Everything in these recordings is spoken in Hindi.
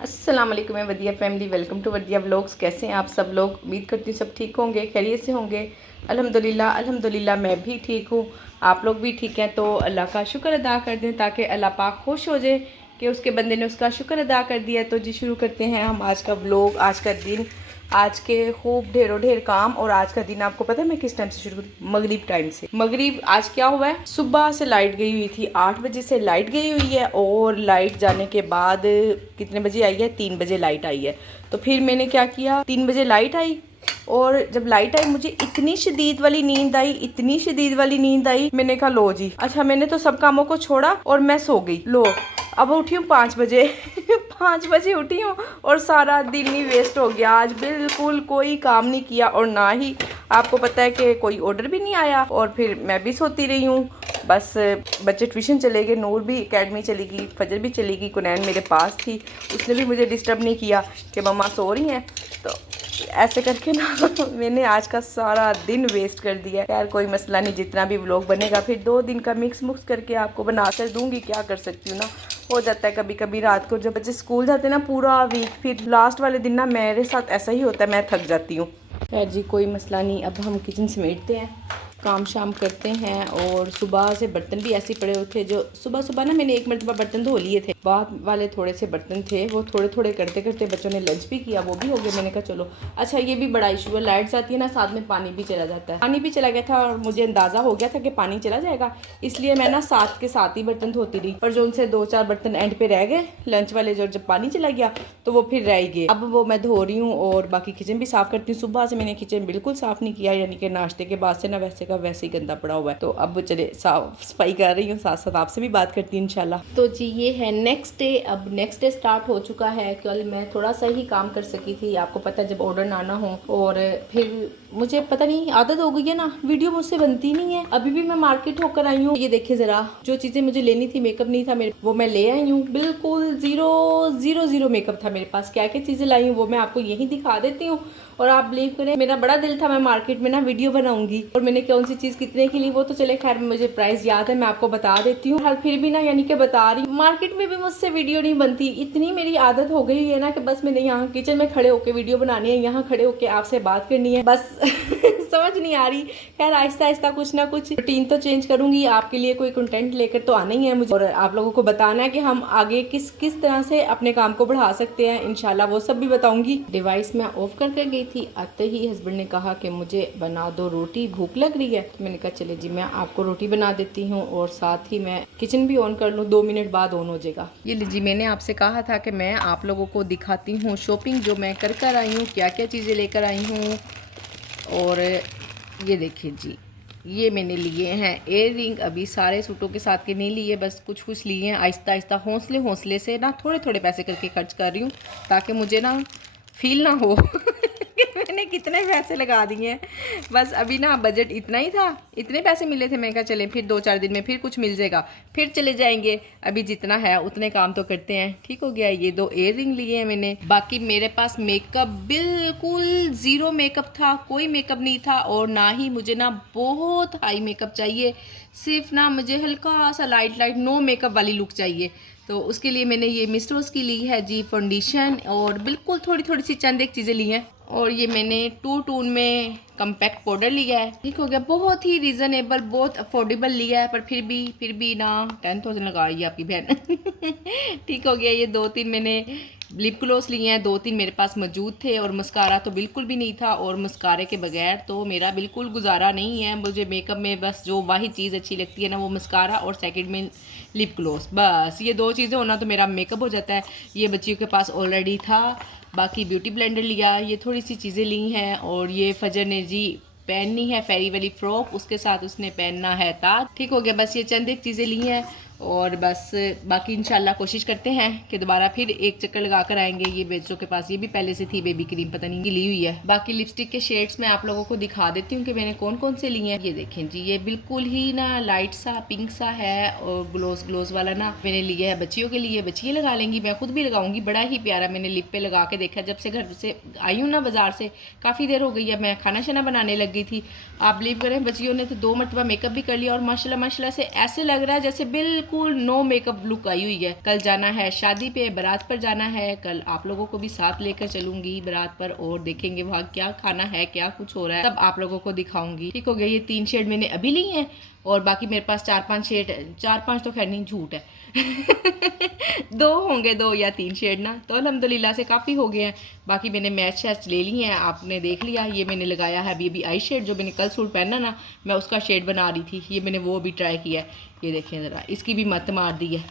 अस्सलाम वालेकुम मैं वदिया फैमिली, वेलकम टू वदिया व्लॉग्स। कैसे हैं आप सब लोग? उम्मीद करती हूँ सब ठीक होंगे, खैरियत से होंगे। अल्हम्दुलिल्लाह अल्हम्दुलिल्लाह मैं भी ठीक हूँ, आप लोग भी ठीक हैं। तो अल्लाह का शुक्र अदा कर दें ताकि अल्लाह पाक खुश हो जाए कि उसके बंदे ने उसका शुक्र अदा कर दिया। तो जी शुरू करते हैं हम आज का व्लॉग, आज का दिन, आज के खूब ढेरों ढेर काम। और आज का दिन आपको पता है मैं किस टाइम से शुरू करूँ? मगरिब टाइम से। मगरिब आज क्या हुआ है, सुबह से लाइट गई हुई थी, 8 बजे से लाइट गई हुई है। और लाइट जाने के बाद कितने बजे आई है? 3 बजे लाइट आई है। तो फिर मैंने क्या किया, 3 बजे लाइट आई और जब लाइट आई मुझे इतनी शदीद वाली नींद आई, इतनी शदीद वाली नींद आई। मैंने कहा लो जी, अच्छा मैंने तो सब कामों को छोड़ा और मैं सो गई। लो अब उठी हूँ 5 बजे 5 बजे उठी हूँ और सारा दिन ही वेस्ट हो गया। आज बिल्कुल कोई काम नहीं किया और ना ही आपको पता है कि कोई ऑर्डर भी नहीं आया। और फिर मैं भी सोती रही हूँ। बस बच्चे ट्यूशन चले गए, नूर भी एकेडमी चली गई, फजर भी चली गई, कुनैन मेरे पास थी, उसने भी मुझे डिस्टर्ब नहीं किया कि मम्मा सो रही हैं। तो ऐसे करके ना मैंने आज का सारा दिन वेस्ट कर दिया। यार कोई मसला नहीं, जितना भी व्लॉग बनेगा फिर 2 दिन का मिक्स मुक्स करके आपको बना कर दूंगी। क्या कर सकती हूँ ना, हो जाता है कभी कभी रात को जब बच्चे स्कूल जाते हैं ना पूरा वीक, फिर लास्ट वाले दिन ना मेरे साथ ऐसा ही होता है, मैं थक जाती हूँ। खैर जी कोई मसला नहीं। अब हम किचन समेटते हैं, काम शाम करते हैं। और सुबह से बर्तन भी ऐसे पड़े हुए थे, जो सुबह सुबह ना मैंने एक मरतबा बर्तन धो लिए थे, बाद वाले थोड़े से बर्तन थे, वो थोड़े थोड़े करते करते बच्चों ने लंच भी किया, वो भी हो गया। मैंने कहा चलो, अच्छा ये भी बड़ा इशू है, लाइट जाती है ना साथ में पानी भी चला जाता है। पानी भी चला गया था और मुझे अंदाज़ा हो गया था कि पानी चला जाएगा, इसलिए मैं ना साथ के साथ ही बर्तन धोती रही। और जो उनसे 2-4 बर्तन एंड पे रह गए लंच वाले, जो जब पानी चला गया तो वो फिर रह गए। अब वो मैं धो रही हूँ और बाकी किचन भी साफ़ करती हूँ। सुबह से मैंने किचन बिल्कुल साफ़ नहीं किया, यानी कि नाश्ते के बाद से ना वैसे का वैसे ही गंदा पड़ा हुआ है। तो अब चले साफ सफाई कर रही हूँ, साथ साथ आपसे भी बात करती हूँ इंशाल्लाह। तो जी ये है नेक्स्ट डे। अब नेक्स्ट डे स्टार्ट हो चुका है। कल मैं थोड़ा सा ही काम कर सकी थी, आपको पता है जब ऑर्डर ना आना हो। और फिर मुझे पता नहीं आदत हो गई है ना, वीडियो मुझसे बनती नहीं है। अभी भी मैं मार्केट होकर आई हूँ, ये देखिए जरा, जो चीज़ें मुझे लेनी थी, मेकअप नहीं था मेरे, वो मैं ले आई हूँ। बिल्कुल जीरो मेकअप था मेरे पास। क्या क्या चीज़ें लाई हूँ वो मैं आपको यही दिखा देती हूँ। और आप बिलीव करें, मेरा बड़ा दिल था मैं मार्केट में ना वीडियो बनाऊंगी, और मैंने कौन सी चीज़ कितने की ली वो तो चले खैर मुझे प्राइस याद है, मैं आपको बता देती हूँ। हर फिर भी ना यानी कि बता रही हूँ, मार्केट में भी मुझसे वीडियो नहीं बनती। इतनी मेरी आदत हो गई है ना कि बस मैंने यहाँ किचन में खड़े होकर वीडियो बनानी है, यहाँ खड़े होकर आपसे बात करनी है, बस समझ नहीं आ रही। खैर आहिस्ता आहिस्ता कुछ ना कुछ रूटीन तो चेंज करूंगी, आपके लिए कोई कंटेंट लेकर तो आना ही है मुझे, और आप लोगों को बताना है कि हम आगे किस किस तरह से अपने काम को बढ़ा सकते हैं। इंशाल्लाह वो सब भी बताऊंगी। डिवाइस मैं ऑफ करके गई थी, आते ही हस्बैंड ने कहा कि मुझे बना दो रोटी, भूख लग रही है। तो मैंने कहा चले जी मैं आपको रोटी बना देती हूँ और साथ ही मैं किचन भी ऑन कर लूँ, 2 मिनट बाद ऑन हो जाएगा। ये लीजिए, मैंने आपसे कहा था कि मैं आप लोगों को दिखाती हूँ शॉपिंग जो मैं कर आई हूँ, क्या क्या चीज़ें लेकर आई हूँ। और ये देखिए जी, ये मैंने लिए हैं एयर रिंग। अभी सारे सूटों के साथ के नहीं लिए, बस कुछ कुछ लिए हैं। आहिस्ता आहिस्ता हौसले हौसले से ना थोड़े थोड़े पैसे करके खर्च कर रही हूँ, ताकि मुझे ना फील ना हो कि मैंने कितने पैसे लगा दिए हैं। बस अभी ना बजट इतना ही था, इतने पैसे मिले थे, मैंने कहा चलें फिर 2-4 दिन में फिर कुछ मिल जाएगा, फिर चले जाएंगे। अभी जितना है उतने काम तो करते हैं। ठीक हो गया। ये 2 एयर रिंग लिए हैं मैंने। बाकी मेरे पास मेकअप बिल्कुल ज़ीरो मेकअप था, कोई मेकअप नहीं था। और ना ही मुझे ना बहुत हाई मेकअप चाहिए, सिर्फ ना मुझे हल्का सा लाइट लाइट नो मेकअप वाली लुक चाहिए। तो उसके लिए मैंने ये मिस्टर रोज़ की ली है जी फाउंडेशन, और बिल्कुल थोड़ी थोड़ी सी चंद एक चीज़ें ली हैं। और ये मैंने 2 टोन में कम्पैक्ट पाउडर लिया है। ठीक हो गया, बहुत ही रीज़नेबल, बहुत अफोर्डेबल लिया है, पर फिर भी ना 10,000 लगाई आपकी बहन ठीक हो गया। ये 2-3 मैंने लिप ग्लोस लिए हैं, 2-3 मेरे पास मौजूद थे। और मस्कारा तो बिल्कुल भी नहीं था, और मस्कारे के बगैर तो मेरा बिल्कुल गुजारा नहीं है। मुझे मेकअप में बस जो वाहिद चीज़ अच्छी लगती है ना, वो मस्कारा और सेकंड में लिप ग्लोस, बस ये 2 चीज़ें होना तो मेरा मेकअप हो जाता है। ये बच्चियों के पास ऑलरेडी था। बाकी ब्यूटी ब्लेंडर लिया, ये थोड़ी सी चीज़ें ली हैं। और ये फजर ने जी पहननी है फेरी वाली फ्रॉक, उसके साथ उसने पहनना है ताज। ठीक हो गया, बस ये चंद एक चीज़ें ली हैं। और बस बाकी इंशाल्लाह कोशिश करते हैं कि दोबारा फिर एक चक्कर लगा कर आएंगे। ये बेचों के पास ये भी पहले से थी बेबी क्रीम, पता नहीं ली हुई है। बाकी लिपस्टिक के शेड्स मैं आप लोगों को दिखा देती हूँ कि मैंने कौन कौन से लिए हैं। ये देखें जी, ये बिल्कुल ही ना लाइट सा पिंक सा है, और ग्लोस ग्लोस वाला ना मैंने लिया है बच्चियों के लिए, बच्चियाँ लगा लेंगी, मैं खुद भी लगाऊंगी। बड़ा ही प्यारा मैंने लिप पे लगा के देखा। जब से घर से आई हूँ ना बाजार से, काफ़ी देर हो गई है, मैं खाना शाना बनाने लग गई थी। आप बिलीव करें, बच्चियों ने तो 2 मरतबा मेकअप भी कर लिया, और माशाल्लाह माशाल्लाह से ऐसे लग रहा है जैसे बिल्कुल बिल्कुल नो मेकअप लुक आई हुई है। कल जाना है शादी पे, बारात पर जाना है, कल आप लोगों को भी साथ लेकर चलूंगी बारात पर और देखेंगे वहाँ क्या खाना है, क्या कुछ हो रहा है, सब आप लोगों को दिखाऊंगी। ठीक हो गया। ये 3 शेड मैंने अभी ली हैं और बाकी मेरे पास 4-5 शेड, 4-5 तो खैर नहीं, झूठ है 2 होंगे, 2 या 3 शेड ना, तो अल्हम्दुलिल्लाह से काफ़ी हो गए हैं। बाकी मैंने मैच शैच ले ली हैं, आपने देख लिया। ये मैंने लगाया है अभी आई शेड, जो मैंने कल सूट पहना ना, मैं उसका शेड बना रही थी, ये मैंने वो भी ट्राई किया है। ये देखें ज़रा, इसकी भी मत मार दी है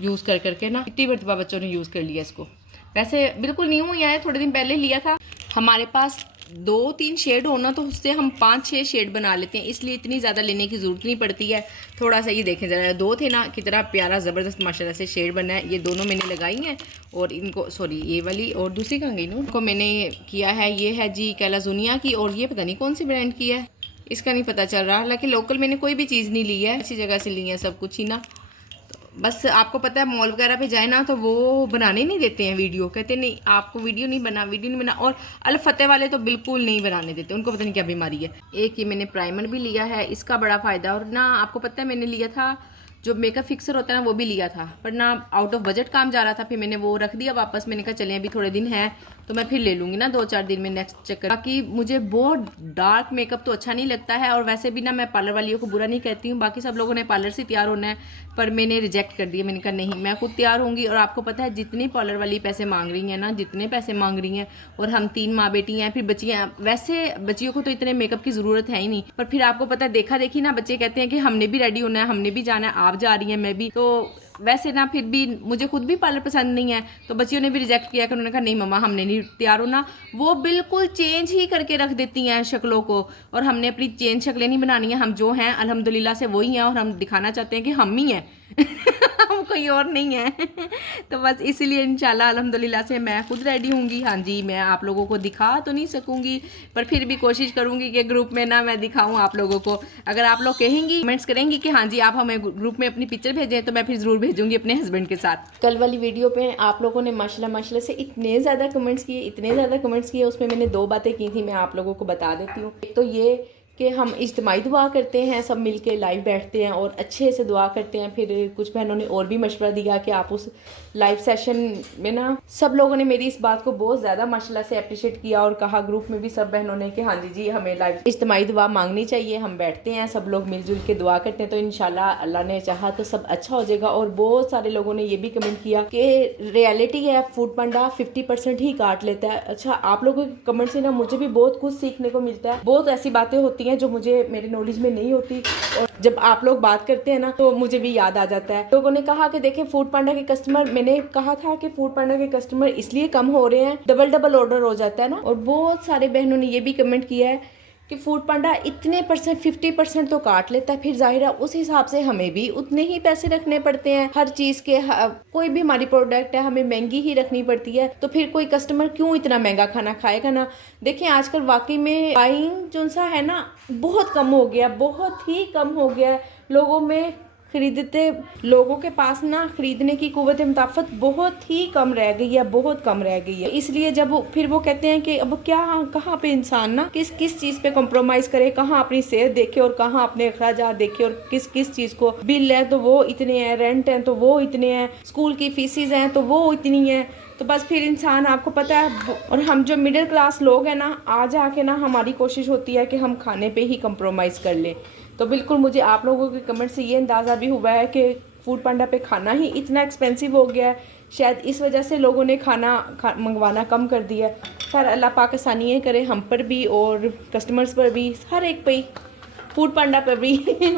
यूज़ कर करके ना, कितनी मरतबा बच्चों ने यूज़ कर लिया इसको। वैसे बिल्कुल न्यू ही आया, थोड़े दिन पहले लिया था। हमारे पास 2-3 शेड होना तो उससे हम 5-6 शेड बना लेते हैं, इसलिए इतनी ज़्यादा लेने की ज़रूरत नहीं पड़ती है। थोड़ा सा ये देखें ज़रा, 2 थे ना, कितना प्यारा ज़बरदस्त माशाल्लाह से शेड बना है। ये दोनों मैंने लगाई हैं और इनको, सॉरी ये वाली और दूसरी कहाँ गई ना, उनको मैंने किया है, ये है जी कैलाजुनिया की, और ये पता नहीं कौन सी ब्रांड की है, इसका नहीं पता चल रहा। हालांकि लोकल मैंने कोई भी चीज़ नहीं ली है, अच्छी जगह से ली है सब कुछ ही ना। बस आपको पता है मॉल वगैरह पे जाए ना तो वो बनाने नहीं देते हैं वीडियो, कहते नहीं आपको वीडियो नहीं बना। और अल फतेह वाले तो बिल्कुल नहीं बनाने देते, उनको पता नहीं क्या बीमारी है। एक ये मैंने प्राइमर भी लिया है, इसका बड़ा फ़ायदा। और ना आपको पता है मैंने लिया था जो मेकअप फिक्सर होता है ना, वो भी लिया था, पर ना आउट ऑफ बजट काम जा रहा था, फिर मैंने वो रख दिया वापस। मैंने कहा चलें अभी थोड़े दिन हैं तो मैं फिर ले लूँगी ना 2-4 दिन में नेक्स्ट चक्कर। बाकी मुझे बहुत डार्क मेकअप तो अच्छा नहीं लगता है, और वैसे भी ना मैं पार्लर वालियों को बुरा नहीं कहती हूँ, बाकी सब लोगों ने पार्लर से तैयार होना है, पर मैंने रिजेक्ट कर दिया। मैंने कहा नहीं, मैं खुद तैयार होंगी। और आपको पता है जितनी पार्लर वाली पैसे मांग रही हैं ना, जितने पैसे मांग रही हैं, और हम 3 माँ बेटी हैं, फिर बच्चियाँ, वैसे बच्चियों को तो इतने मेकअप की ज़रूरत है ही नहीं, पर फिर आपको पता है देखा देखी ना बच्चे कहते हैं कि हमने भी रेडी होना है, हमने भी जाना है, आप जा रही हैं मैं भी, तो वैसे ना फिर भी मुझे खुद भी पार्लर पसंद नहीं है, तो बच्चियों ने भी रिजेक्ट किया कि उन्होंने कहा नहीं मम्मा हमने नहीं तैयार होना। वो बिल्कुल चेंज ही करके रख देती हैं शक्लों को, और हमने अपनी चेंज शक्लें नहीं बनानी है, हम जो हैं अल्हम्दुलिल्लाह से वही हैं, और हम दिखाना चाहते हैं कि हम ही हैं हम कोई और नहीं है तो बस इसीलिए इंशाल्लाह अल्हम्दुलिल्लाह से मैं खुद रेडी होंगी। हाँ जी, मैं आप लोगों को दिखा तो नहीं सकूंगी, पर फिर भी कोशिश करूंगी कि ग्रुप में ना मैं दिखाऊं आप लोगों को। अगर आप लोग कहेंगी, कमेंट्स करेंगी कि हाँ जी आप हमें ग्रुप में अपनी पिक्चर भेजें, तो मैं फिर ज़रूर भेजूंगी अपने हस्बैंड के साथ। कल वाली वीडियो पे आप लोगों ने माशाल्लाह से इतने ज़्यादा कमेंट्स किए, उसमें मैंने 2 बातें की थी, मैं आप लोगों को बता देती हूँ। एक तो ये कि हम इज्तिमाई दुआ करते हैं, सब मिलके लाइव बैठते हैं और अच्छे से दुआ करते हैं। फिर कुछ बहनों ने और भी मशवरा दिया कि आप उस लाइव सेशन में ना, सब लोगों ने मेरी इस बात को बहुत ज़्यादा माशाल्लाह से अप्रिशिएट किया, और कहा ग्रुप में भी सब बहनों ने कि हाँ जी हमें लाइव इज्तिमाई दुआ मांगनी चाहिए। हम बैठते हैं सब लोग मिलजुल के दुआ करते हैं, तो इंशाल्लाह अल्लाह ने चाहा तो सब अच्छा हो जाएगा। और बहुत सारे लोगों ने ये भी कमेंट किया कि रियलिटी है फूड पांडा 50% ही काट लेता है। अच्छा, आप लोगों के कमेंट से ना मुझे भी बहुत कुछ सीखने को मिलता है, बहुत ऐसी बातें होती हैं जो मुझे मेरे नॉलेज में नहीं होती, और जब आप लोग बात करते हैं ना तो मुझे भी याद आ जाता है। लोगों ने कहा कि देखें फूड पांडा के कस्टमर, मैंने कहा था कि फूड पांडा के कस्टमर इसलिए कम हो रहे हैं, डबल ऑर्डर हो जाता है ना। और बहुत सारे बहनों ने ये भी कमेंट किया है कि फूड पांडा इतने परसेंट 50% तो काट लेता है, फिर जाहिर है उस हिसाब से हमें भी उतने ही पैसे रखने पड़ते हैं हर चीज़ के। कोई भी हमारी प्रोडक्ट है हमें महंगी ही रखनी पड़ती है, तो फिर कोई कस्टमर क्यों इतना महंगा खाना खाएगा ना। देखिए आजकल वाकई में बाइंग जो सा है ना बहुत कम हो गया, बहुत ही कम हो गया है। लोगों के पास ना खरीदने की कुव्वत मुताफ़त बहुत ही कम रह गई है, बहुत कम रह गई है। इसलिए जब फिर वो कहते हैं कि अब क्या, कहाँ पे इंसान ना किस चीज़ पे कॉम्प्रोमाइज़ करे, कहाँ अपनी सेहत देखे और कहाँ अपने अखराजात देखे, और किस चीज़ को बिल है तो वो इतने हैं, रेंट है तो वो इतने हैं, स्कूल की फीसिस हैं तो वो इतनी है, तो बस फिर इंसान, आपको पता है। और हम जो मिडिल क्लास लोग हैं ना, आ जाके ना हमारी कोशिश होती है कि हम खाने पे ही कंप्रोमाइज़ कर लें। तो बिल्कुल मुझे आप लोगों के कमेंट से ये अंदाज़ा भी हुआ है कि फूड पांडा पे खाना ही इतना एक्सपेंसिव हो गया है, शायद इस वजह से लोगों ने मंगवाना कम कर दिया। खैर अल्लाह पाक आसानियाँ करे हम पर भी और कस्टमर्स पर भी, हर एक पे, फूड पांडा पर भी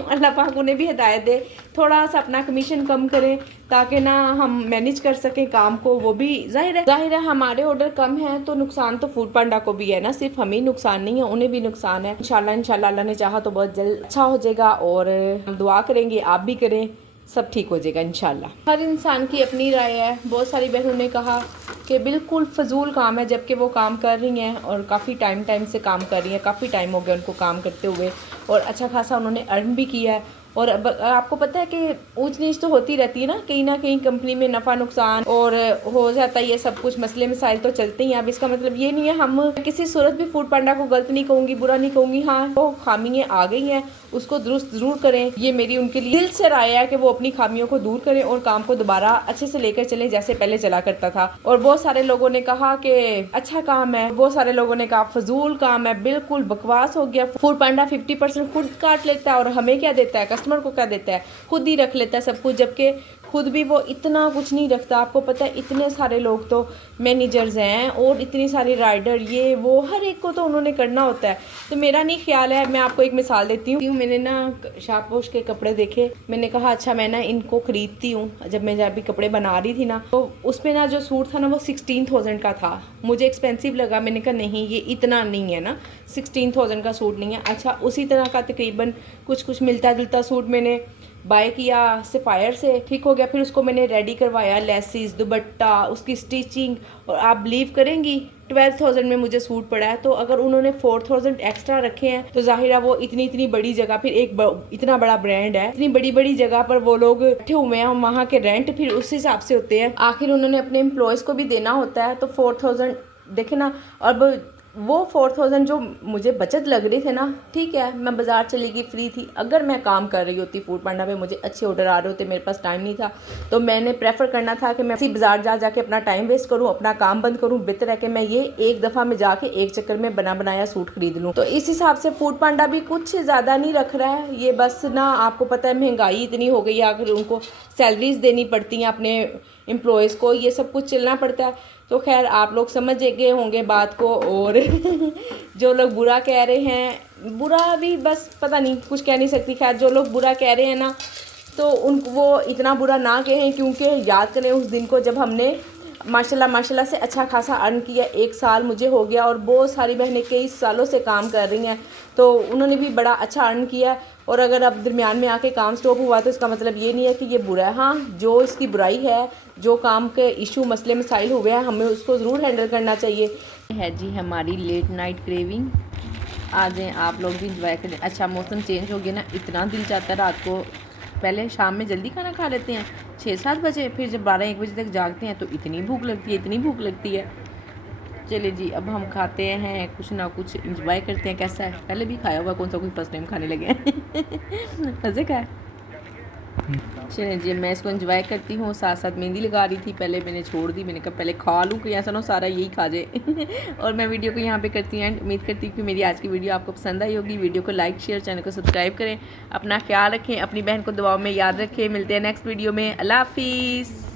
अल्लाह पाक उन्हें भी हिदायत दे, थोड़ा सा अपना कमीशन कम करें ताकि ना हम मैनेज कर सकें काम को। वो भी जाहिर है हमारे ऑर्डर कम हैं तो नुकसान तो फूड पांडा को भी है ना, सिर्फ हमें नुकसान नहीं है, उन्हें भी नुकसान है। इंशाल्लाह अल्लाह ने चाहा तो बहुत जल्द अच्छा हो जाएगा, और हम दुआ करेंगे, आप भी करें, सब ठीक हो जाएगा इंशाल्लाह। हर इंसान की अपनी राय है। बहुत सारी बहनों ने कहा कि बिल्कुल फजूल काम है, जबकि वो काम कर रही हैं और काफ़ी टाइम से काम कर रही हैं, काफ़ी टाइम हो गया उनको काम करते हुए, और अच्छा खासा उन्होंने अर्न भी किया है। और अब आपको पता है कि ऊंच नीच तो होती रहती है ना कहीं कंपनी में नफ़ा नुकसान और हो जाता है, ये सब कुछ मसले मसाइल तो चलते ही हैं। अब इसका मतलब ये नहीं है हम किसी सूरत भी फूड पांडा को गलत नहीं कहूँगी, बुरा नहीं कहूँगी। हाँ, वो खामियाँ आ गई हैं, उसको दुरुस्त ज़रूर करें, ये मेरी उनके लिए दिल से राय है कि वो अपनी खामियों को दूर करें और काम को दोबारा अच्छे से लेकर चलें जैसे पहले चला करता था। और बहुत सारे लोगों ने कहा कि अच्छा काम है, बहुत सारे लोगों ने कहा फजूल काम है, बिल्कुल बकवास हो गया, फूड पांडा 50% खुद काट लेता है और हमें क्या देता है, कस्टमर को क्या देता है, खुद ही रख लेता है सब कुछ, जबकि खुद भी वो इतना कुछ नहीं रखता। आपको पता है इतने सारे लोग तो मैनेजर्स हैं और इतनी सारी राइडर, ये वो हर एक को तो उन्होंने करना होता है। तो मेरा नहीं ख्याल है, मैं आपको एक मिसाल देती हूँ। मैंने ना शापोश के कपड़े देखे, मैंने कहा अच्छा मैं ना इनको खरीदती हूँ। जब मैं अभी कपड़े बना रही थी ना, तो उसमें ना जो सूट था ना वो 16,000 का था। मुझे एक्सपेंसिव लगा, मैंने कहा नहीं ये इतना नहीं है ना, 16,000 का सूट नहीं है। अच्छा उसी तरह का तकरीबन कुछ मिलता जुलता सूट मैंने बाय किया सफ़ायर से, ठीक हो गया। फिर उसको मैंने रेडी करवाया, लेसिस, दुपट्टा, उसकी स्टिचिंग, और आप बिलीव करेंगी 12,000 में मुझे सूट पड़ा है। तो अगर उन्होंने 4,000 एक्स्ट्रा रखे हैं तो जाहिर है वो इतनी बड़ी जगह, फिर इतना बड़ा ब्रांड है, इतनी बड़ी जगह पर वो लोग बैठे हुए हैं, वहाँ के रेंट फिर उस हिसाब से होते हैं। आखिर उन्होंने अपने एम्प्लॉयज़ को भी देना होता है, तो 4,000 देखे ना। अब वो 4,000 जो मुझे बचत लग रही थे ना, ठीक है मैं बाज़ार चली गई, फ्री थी। अगर मैं काम कर रही होती फूड पांडा पे, मुझे अच्छे ऑर्डर आ रहे होते, मेरे पास टाइम नहीं था, तो मैंने प्रेफर करना था कि मैं इसी बाज़ार जाके अपना टाइम वेस्ट करूं, अपना काम बंद करूं। बेहतर है कि मैं ये एक दफ़ा में जाके एक चक्कर में बना बनाया सूट खरीद लूँ। तो इस हिसाब से फूड पांडा भी कुछ ज़्यादा नहीं रख रहा है। ये बस ना, आपको पता है महंगाई इतनी हो गई है, आखिर उनको सैलरीज देनी पड़ती हैं अपने एम्प्लॉयज़ को, ये सब कुछ चलना पड़ता है। तो खैर आप लोग समझ गए होंगे बात को। और जो लोग बुरा कह रहे हैं, बुरा भी बस पता नहीं, कुछ कह नहीं सकती। खैर जो लोग बुरा कह रहे हैं ना, तो वो इतना बुरा ना कहें, क्योंकि याद करें उस दिन को जब हमने माशाल्लाह से अच्छा खासा अर्न किया। 1 साल मुझे हो गया और बहुत सारी बहनें कई सालों से काम कर रही हैं, तो उन्होंने भी बड़ा अच्छा अर्न किया। और अगर अब दरमियान में आके काम स्टॉप हुआ तो इसका मतलब ये नहीं है कि ये बुरा है। हाँ, जो इसकी बुराई है, जो काम के इशू मसले मसाइल हुए हैं, हमें उसको ज़रूर हैंडल करना चाहिए। है जी हमारी लेट नाइट क्रेविंग, आ जाएँ आप लोग भी इंजॉय करें। अच्छा मौसम चेंज हो गया ना, इतना दिल चाहता है रात को, पहले शाम में जल्दी खाना खा लेते हैं 6-7 बजे, फिर जब 12-1 बजे तक जागते हैं तो इतनी भूख लगती है। चलिए जी अब हम खाते हैं, कुछ ना कुछ इंजॉय करते हैं। कैसा है, पहले भी खाया हुआ, कौन सा कोई फर्स्ट टाइम खाने लगे हैं मज़े का है। चलिए जी मैं इसको एंजॉय करती हूँ, साथ साथ मेहंदी लगा रही थी, पहले मैंने छोड़ दी, मैंने कहा पहले खा लूँ कि ऐसा ना सारा यही खा जाए और मैं वीडियो को यहाँ पे करती हूँ एंड। उम्मीद करती हूँ कि मेरी आज की वीडियो आपको पसंद आई होगी। वीडियो को लाइक शेयर, चैनल को सब्सक्राइब करें, अपना ख्याल रखें, अपनी बहन को दुआओं में याद रखें। मिलते हैं नेक्स्ट वीडियो में। अल्लाह हाफिज़।